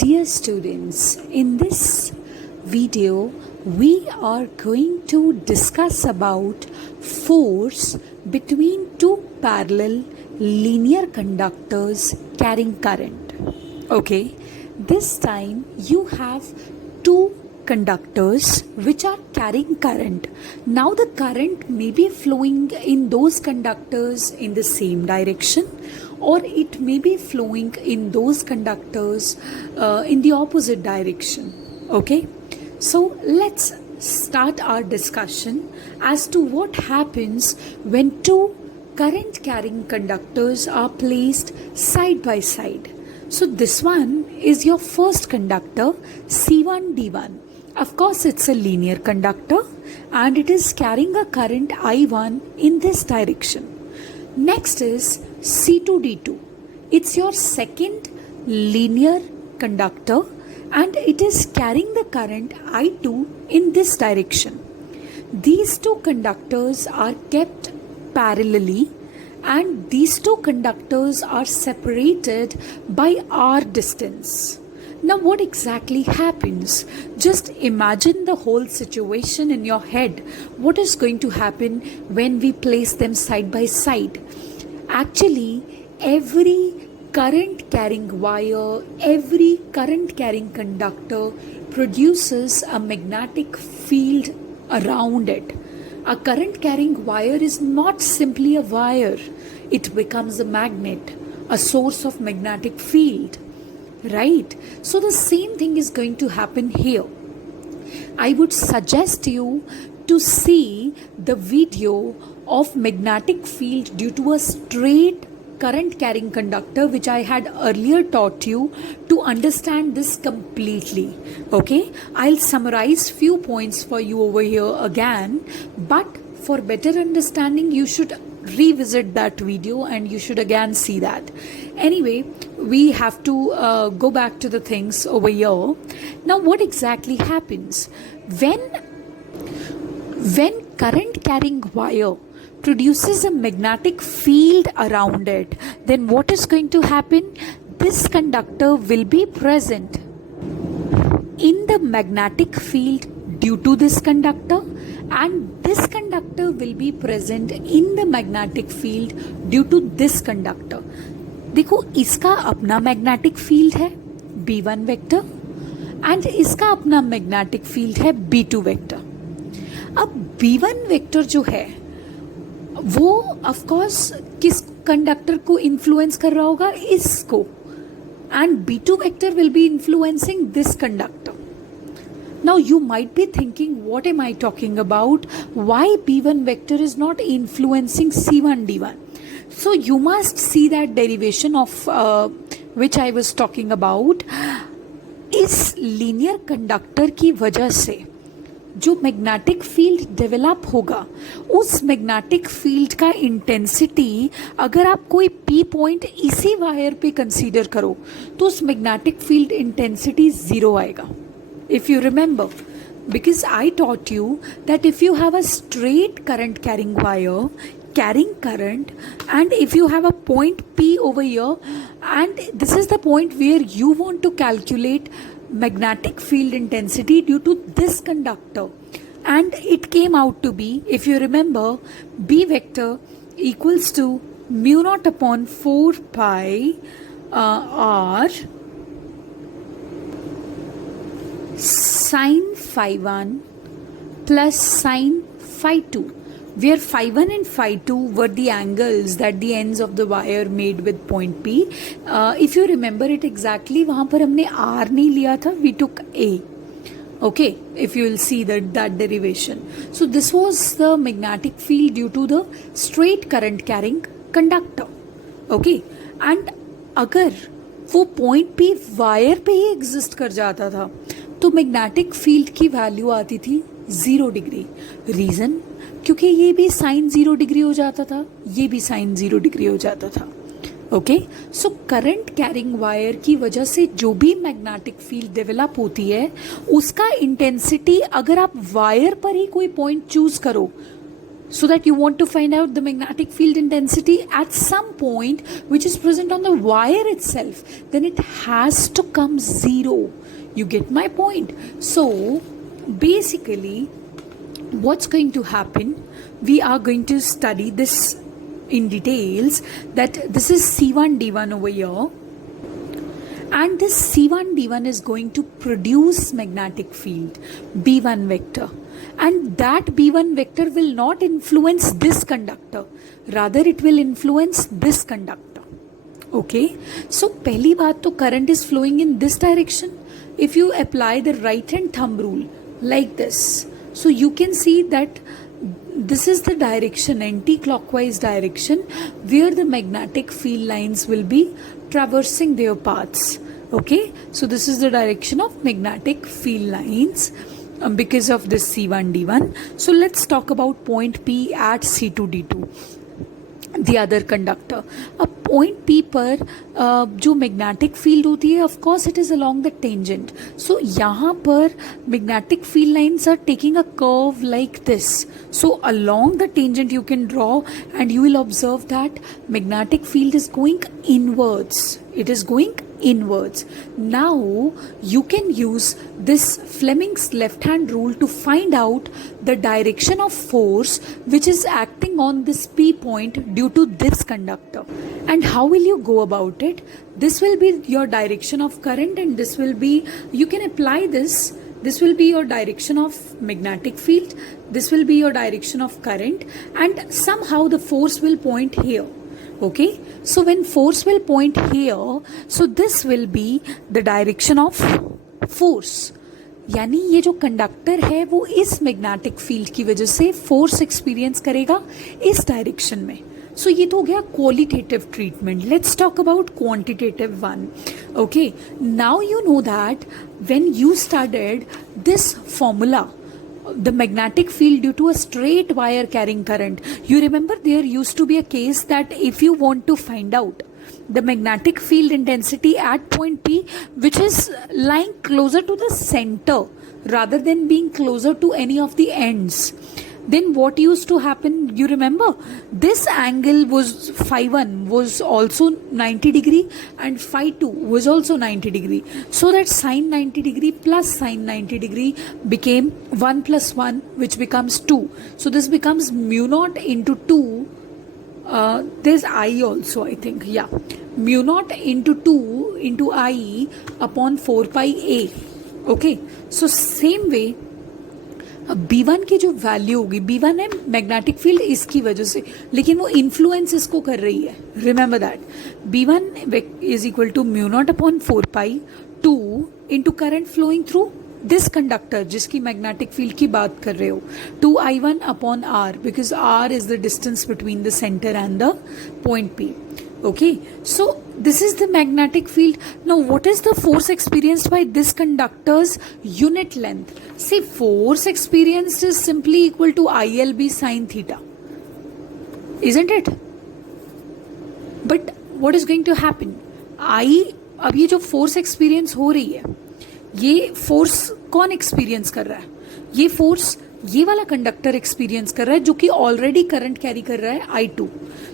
Dear students, in this video we are going to discuss about force between two parallel linear conductors carrying current. Okay, this time you have two conductors which are carrying current. Now the current may be flowing in those conductors in the same direction, or it may be flowing in those conductors in the opposite direction. Okay, so let's start our discussion as to what happens when two current carrying conductors are placed side by side. So this one is your first conductor, C1D1. Of course, it's a linear conductor and it is carrying a current I1 in this direction. Next is C2D2. It's your second linear conductor and it is carrying the current I2 in this direction. These two conductors are kept parallelly and these two conductors are separated by r distance. Now what exactly happens? Just imagine the whole situation in your head. What is going to happen when we place them side by side? Actually, every current carrying wire, every current carrying conductor produces a magnetic field around it. A current carrying wire is not simply a wire. It becomes a magnet, a source of magnetic field. Right? So the same thing is going to happen here. I would suggest you to see the video of magnetic field due to a straight current carrying conductor which I had earlier taught you to understand this completely. Okay, I'll summarize few points for you over here again, but for better understanding you should revisit that video and you should again see that. Anyway, we have to go back to the things over here. Now what exactly happens when current carrying wire produces a magnetic field around it? Then what is going to happen? This conductor will be present in the magnetic field due to this conductor, and this conductor will be present in the magnetic field due to this conductor. देखो, इसका अपना magnetic field है B1 vector and इसका अपना magnetic field है B2 vector. अब B1 vector जो है वो ऑफ कोर्स किस कंडक्टर को इन्फ्लुएंस कर रहा होगा? इसको. And B2 vector will be influencing this conductor. Now you might be thinking, what am I talking about? Why B1 vector is not influencing C1D1? So you must see that derivation of which I was talking about. इस linear conductor की वजह से जो magnetic field develop होगा, उस magnetic field का intensity अगर आप कोई पी पॉइंट इसी वायर पे कंसीडर करो तो उस मैग्नेटिक फील्ड इंटेंसिटी जीरो आएगा. If you remember, because I taught you that if you have a straight current carrying wire carrying current, and if you have a point P over here, and this is the point where you want to calculate magnetic field intensity due to this conductor, and it came out to be, if you remember, B vector equals to mu naught upon 4 pi r sin phi 1 plus sin phi 2, where phi 1 and phi 2 were the angles that the ends of the wire made with point P. If you remember it exactly, वहाँ पर हमने R नहीं लिया था, we took A. Okay, if you will see that derivation. So this was the magnetic field due to the straight current carrying conductor. Okay, and अगर वो point P wire पे ही exist कर जाता था तो मैग्नेटिक फील्ड की value आती थी 0 डिग्री. रीज़न? क्योंकि ये भी साइन 0 डिग्री हो जाता था, ये भी साइन 0 डिग्री हो जाता था. Okay, so current carrying wire की वजह से जो भी मैग्नेटिक फील्ड डेवलप होती है उसका इंटेंसिटी अगर आप वायर पर ही कोई पॉइंट चूज करो so that you want to find out the magnetic field intensity at some point which is present on the wire itself, then it has to come zero. You get my point? So basically what's going to happen, we are going to study this in details, that this is C1 D1 over here, and this C1 D1 is going to produce magnetic field B1 vector, and that B1 vector will not influence this conductor, rather it will influence this conductor. Okay, so पहली बात तो current is flowing in this direction. If you apply the right hand thumb rule like this, so you can see that this is the direction, anti-clockwise direction, where the magnetic field lines will be traversing their paths. Okay, so this is the direction of magnetic field lines because of this C1 D1. So let's talk about point P at C2 D2, the other conductor. अब point P पर जो magnetic field होती है, of course it is along the tangent. So यहाँ पर magnetic field lines are taking a curve like this. So along the tangent you can draw, and you will observe that magnetic field is going inwards. It is going inwards. Now you can use this Fleming's left hand rule to find out the direction of force which is acting on this P point due to this conductor. And how will you go about it? This will be your direction of current, and this will be, you can apply this. This will be your direction of magnetic field, this will be your direction of current, and somehow the force will point here. Okay, so when force will point here, so this will be the direction of force. यानी ये जो conductor है वो इस magnetic field की वजह से force experience करेगा इस डायरेक्शन में. सो ये तो हो गया qualitative treatment. Let's talk about quantitative one. Okay, now you know that when you studied this formula, the magnetic field due to a straight wire carrying current, you remember there used to be a case that if you want to find out the magnetic field intensity at point P, which is lying closer to the center rather than being closer to any of the ends, then what used to happen, you remember, this angle was phi 1 was also 90 degree and phi 2 was also 90 degree, so that sine 90 degree plus sine 90 degree became 1 plus 1, which becomes 2. So this becomes mu naught into 2, there's I also, I think, yeah, mu naught into 2 into I upon 4 pi a. Okay, so same way B1 की जो value होगी, B1 है magnetic field इसकी वजह से, लेकिन वो influence इसको कर रही है. Remember that B1 is equal to mu not upon 4 pi 2 into current flowing through this conductor जिसकी मैग्नेटिक फील्ड की बात कर रहे हो, 2I1 upon R, because R is the distance between the centre and the point P. Okay, so this is the magnetic field. Now what is the force experienced by this conductor's unit length? See, force experienced is simply equal to ILB sine theta, isn't it? But what is going to happen? अब ये जो force experience हो रही है, ये force कौन experience कर रहा है? ये force ये वाला कंडक्टर एक्सपीरियंस कर रहा है जो कि ऑलरेडी करंट कैरी कर रहा है I2.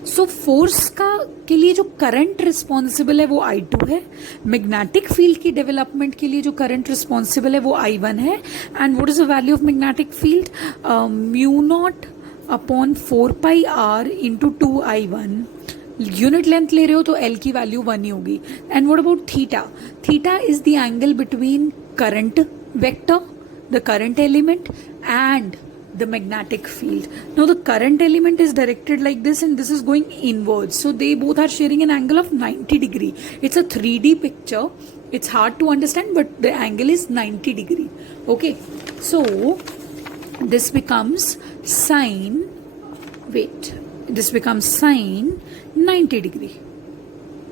सो फोर्स का के लिए जो करंट रिस्पॉन्सिबल है वो I2 है. मैग्नेटिक फील्ड की डेवलपमेंट के लिए जो करंट रिस्पॉन्सिबल है वो I1 है. And what is the value of magnetic field? Mu not upon 4 pi R into 2I1. Unit length ले रहे हो तो L की वैल्यू 1 ही होगी. And what about theta? Theta is the angle between current vector, the current element, and the magnetic field. Now the current element is directed like this and this is going inwards, so they both are sharing an angle of 90 degree. It's a 3D picture, it's hard to understand, but the angle is 90 degree. Okay, so this becomes sine, this becomes sine 90 degree.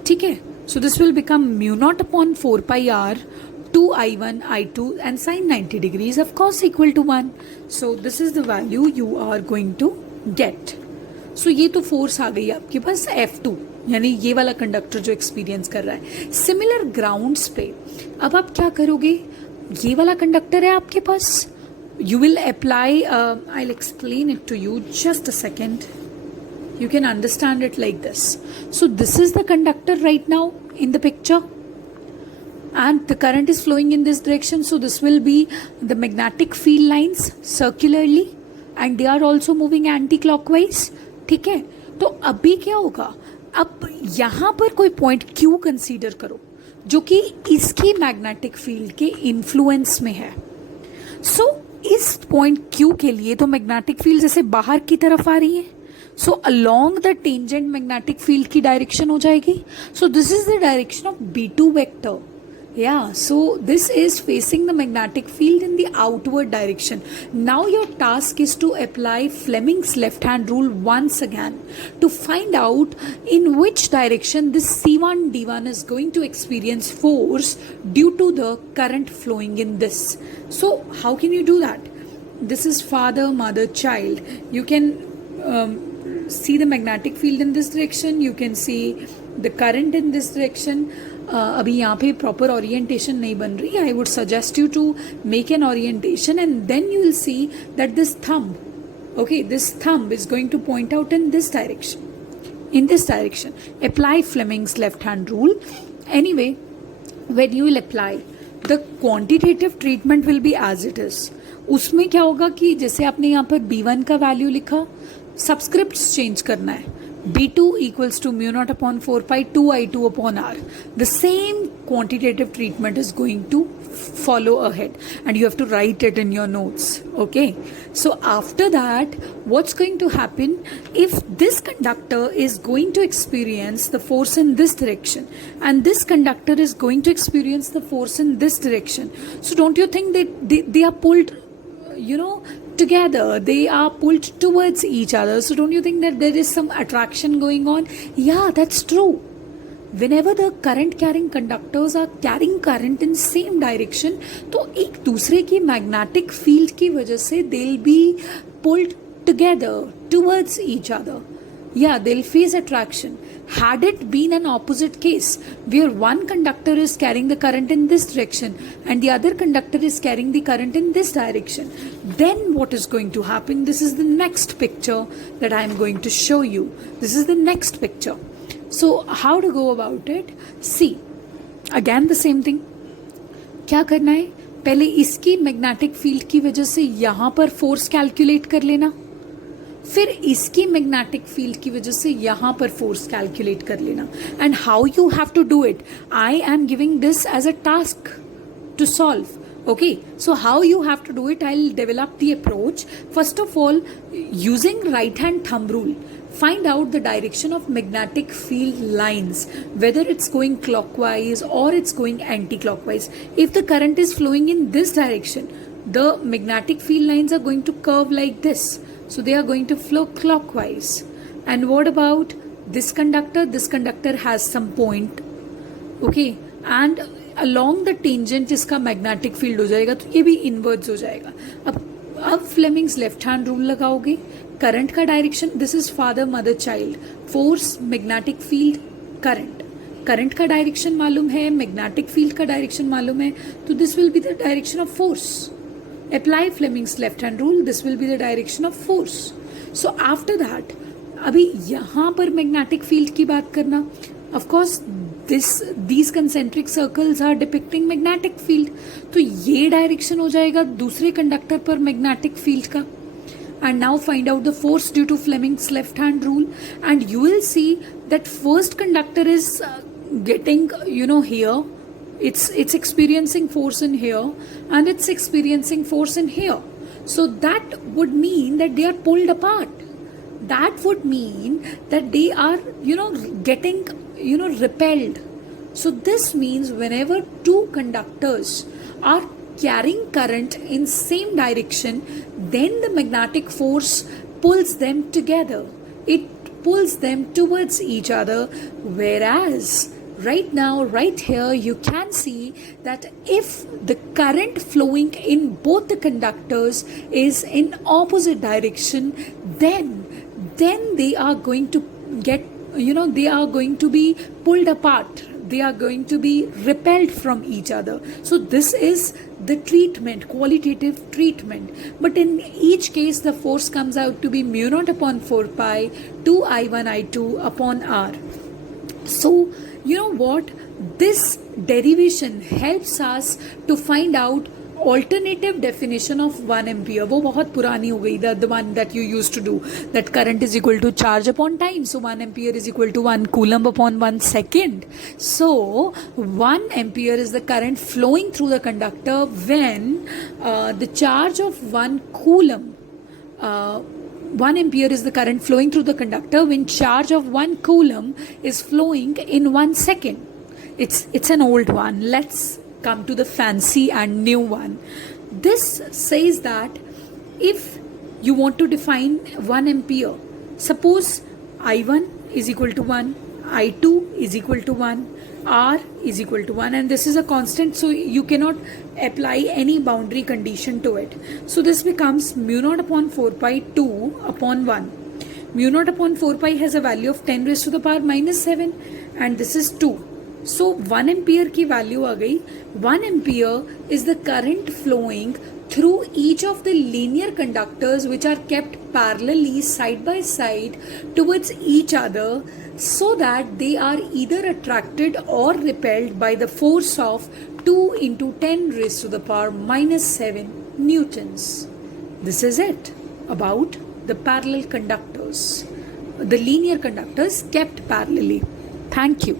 ठीक है, so this will become mu naught upon 4 pi R 2I1 I2 and sine 90 degrees of course equal to 1. So this is the value you are going to get. So ये तो force आ गई आपके पास F2, यानी ये वाला conductor जो experience कर रहा है. सिमिलर ग्राउंड्स पे अब आप क्या करोगे? ये वाला कंडक्टर है आपके पास you will apply, I'll explain it to you, just a second. You can understand it like this. So this is the conductor right now in the picture, and the current is flowing in this direction. So this will be the magnetic field lines circularly, and they are also moving anti-clockwise. ठीक है, तो अभी क्या होगा, अब यहाँ पर कोई पॉइंट Q कंसीडर करो जो कि इसकी मैग्नेटिक फील्ड के इन्फ्लुएंस में है. सो इस पॉइंट Q के लिए तो मैग्नेटिक फील्ड जैसे बाहर की तरफ आ रही है, so along the tangent magnetic field की डायरेक्शन हो जाएगी. So this is the direction of B2 vector. Yeah, so this is facing the magnetic field in the outward direction. Now your task is to apply Fleming's left hand rule once again to find out in which direction this C1 D1 is going to experience force due to the current flowing in this. So how can you do that? This is father, mother, child. You can see the magnetic field in this direction. You can see the current in this direction. अभी यहाँ पे proper orientation नहीं बन रही. I would suggest you to make an orientation and then you will see that this thumb, okay, this thumb is going to point out in this direction. In this direction, apply Fleming's left hand rule. Anyway, when you will apply, the quantitative treatment will be as it is. उसमें क्या होगा कि जैसे आपने यहाँ पर B1 का value लिखा, सबस्क्रिप्ट्स चेंज करना है. B2 equals to mu naught upon 4 pi 2I2 upon R. The same quantitative treatment is going to follow ahead, and you have to write it in your notes. Okay, so after that, what's going to happen if this conductor is going to experience the force in this direction and this conductor is going to experience the force in this direction? So don't you think that they are pulled, together, they are pulled towards each other? So don't you think that there is some attraction going on? Yeah, that's true. Whenever the current carrying conductors are carrying current in same direction, तो एक दूसरे की magnetic field की वजह से they'll be pulled together towards each other. Yeah, they'll face attraction. Had it been an opposite case where one conductor is carrying the current in this direction and the other conductor is carrying the current in this direction, then what is going to happen? This is the next picture that I am going to show you. This is the next picture. So how to go about it? See, again the same thing. क्या करना है, पहले इसकी magnetic field की वजह से यहाँ पर फोर्स कैलकुलेट कर लेना, फिर इसकी मैग्नेटिक फील्ड की वजह से यहाँ पर फोर्स कैलकुलेट कर लेना. And how you have to do it, I am giving this as a task to solve. Okay, so how you have to do it, I'll develop the approach. First of all, using right hand thumb rule, find out the direction of magnetic field lines, whether it's going clockwise or it's going anti-clockwise. If the current is flowing in this direction, the magnetic field lines are going to curve like this. So they are going to flow clockwise. And what about this conductor? This conductor has some point. Okay, and along the tangent इसका magnetic field हो जाएगा, तो ये भी inwards हो जाएगा. अब Fleming's left hand rule लगाओगे. करंट का direction, this is father mother child, force magnetic field current, current का डायरेक्शन मालूम है, मैग्नेटिक फील्ड का डायरेक्शन मालूम है, तो this will be the direction of force. Apply Fleming's left hand rule, this will be the direction of force. So after that अभी यहाँ पर मैग्नेटिक फील्ड की बात करना. Of course these concentric circles are depicting magnetic field, तो ये direction हो जाएगा दूसरे कंडक्टर पर मैग्नेटिक फील्ड का. And now find out the force due to Fleming's left hand rule, and you will see that first conductor is getting, here it's experiencing force in here, and it's experiencing force in here. So that would mean that they are pulled apart. That would mean that they are getting repelled. So this means whenever two conductors are carrying current in same direction, then the magnetic force pulls them together. It pulls them towards each other. Whereas right now, right here, you can see that if the current flowing in both the conductors is in opposite direction, then they are going to get, they are going to be pulled apart. they are going to be repelled from each other. So this is the treatment, qualitative treatment. But in each case, the force comes out to be mu naught upon 4 pi 2 I1 I2 upon R. So you know what, this derivation helps us to find out alternative definition of 1 ampere. वो बहुत पुरानी हो गई, the one that you used to do, that current is equal to charge upon time, so 1 ampere is equal to 1 coulomb upon 1 second. So 1 ampere is the current flowing through the conductor when the charge of 1 coulomb 1 ampere is the current flowing through the conductor when charge of 1 coulomb is flowing in 1 second. It's an old one. Let's come to the fancy and new one. This says that if you want to define 1 ampere, suppose I1 is equal to 1, I2 is equal to 1, R is equal to 1, and this is a constant, so you cannot apply any boundary condition to it. So this becomes mu naught upon 4 pi 2 upon 1. Mu naught upon 4 pi has a value of 10 raised to the power minus 7, and this is 2. So 1 ampere की value आ गई. 1 ampere is the current flowing through each of the linear conductors which are kept parallelly side by side towards each other, so that they are either attracted or repelled by the force of 2 into 10 raised to the power minus 7 newtons. This is it about the parallel conductors, the linear conductors kept parallelly. Thank you.